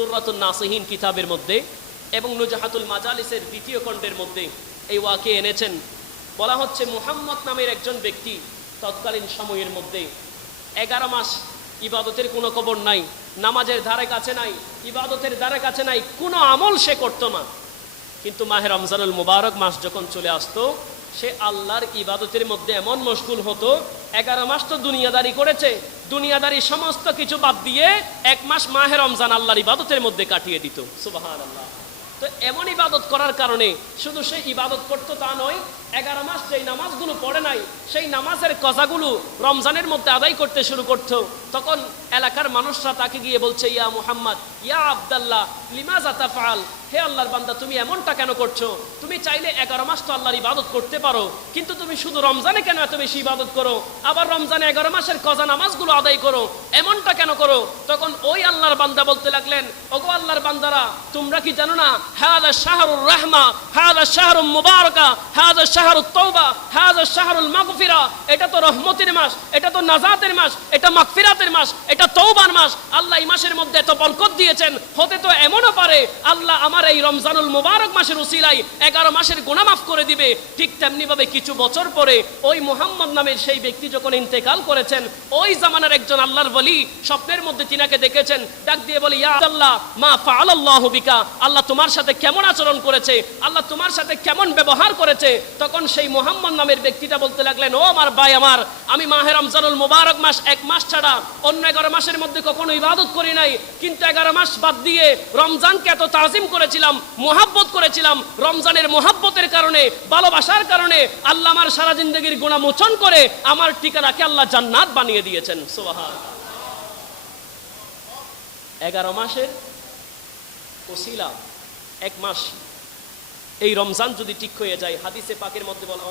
তুররাতুন নাসিহিন কিতাবের মধ্যে এবং নুজহাতুল মাজালিসের দ্বিতীয় খণ্ডের মধ্যে এই ওয়াকি এনেছেন। বলা হচ্ছে মুহাম্মদ নামের একজন ব্যক্তি তৎকালীন সময়ের মধ্যে 11 মাস ইবাদতের কোনো খবর নাই, নামাজের ধারে কাছে নাই, ইবাদতের ধারে কাছে নাই, কোনো আমল সে করতো না। কিন্তু মাহে রমজানুল মুবারক মাস যখন চলে আসতো সে আল্লাহর ইবাদতের মধ্যে এমন মশগুল হতো। 11 মাস তো দুনিয়াদারি করেছে, দুনিয়াদারি সমস্ত কিছু বাদ দিয়ে 1 মাস মাহে রমজান আল্লাহর ইবাদতের মধ্যে কাটিয়ে দিত। সুবহানাল্লাহ। তো এমন ইবাদত করার কারণে শুধু সে ইবাদত করতো তা নয়, 11 মাস যেই নামাজগুলো পড়ে নাই সেই নামাজের কজাগুলো রমজানের মধ্যে আদায় করতে শুরু করতো। তখন এলাকার মানুষরা তাকে গিয়ে বলছে, ইয়া মুহাম্মদ, ইয়া আব্দাল্লাহ, লিমাযা তাফআল, হে আল্লাহর বান্দা তুমি এমনটা কেন করছো? তুমি চাইলে 11 মাস তো আল্লাহর ইবাদত করতে পারো, কিন্তু তুমি শুধু রমজানে কেন এত বেশি ইবাদত করো? আবার রমজানে 11 মাসের কজা নামাজগুলো আদায় করো, এমনটা কেন করো? তখন ওই আল্লাহর বান্দা বলতে লাগলেন, ওগো আল্লাহর বান্দারা, তোমরা কি জানো না হাযা শাহরুর রাহমা, হাযা শাহরুম মুবারাকা, হাযা শাহরুত তাওবা, হাযা শাহরুল মাগফিরা। এটা তো রহমতের মাস, এটা তো নাজাতের মাস, এটা মাগফিরাতের মাস, এটা তওবার মাস। আল্লাহ এই মাসের মধ্যে এত বরকত দিয়েছেন। হতে তো এমনও পারে আল্লাহ আমার এই রমজানুল মুবারক মাসের উসিলায় 11 মাসের গুনাহ মাফ করে দিবে। ঠিক তেমনি ভাবে কিছু বছর পরে ওই মুহাম্মদ নামের সেই ব্যক্তি যখন ইন্তেকাল করেছেন, ওই জামানার একজন আল্লাহর ওলি স্বপ্নের মধ্যে তিনাকে দেখেছেন, ডাক দিয়ে বলে, ইয়া আল্লাহ, মা ফাআলাল্লাহু বিকা, আল্লাহ তোমার সাথে কেমন আচরণ করেছে, আল্লাহ তোমার সাথে কেমন ব্যবহার করেছে। তখন সেই মুহাম্মদ নামের ব্যক্তিটা বলতে লাগলেন, ও আমার ভাই আমার, আমি মাহে রমজানুল মুবারক মাস 1 মাস ছাড়া অন্য 11 মাসের মধ্যে কখনো ইবাদত করি নাই, কিন্তু 11 মাস বাদ দিয়ে রমজানকে এত তাজিম করেছিলাম, মুহাব্বত করেছিলাম। রমজানের মুহাব্বতের কারণে, ভালোবাসার কারণে আল্লাহ আমার সারা জিন্দেগির গুনাহ মোচন করে আমার ঠিকানাকে আল্লাহ জান্নাত বানিয়ে দিয়েছেন। সুবহানাল্লাহ। 11 মাসের ওসিলা 1 মাস এই রমজান যদি ঠিক হয়ে যায়, হাদিসে পাকের মধ্যে বলা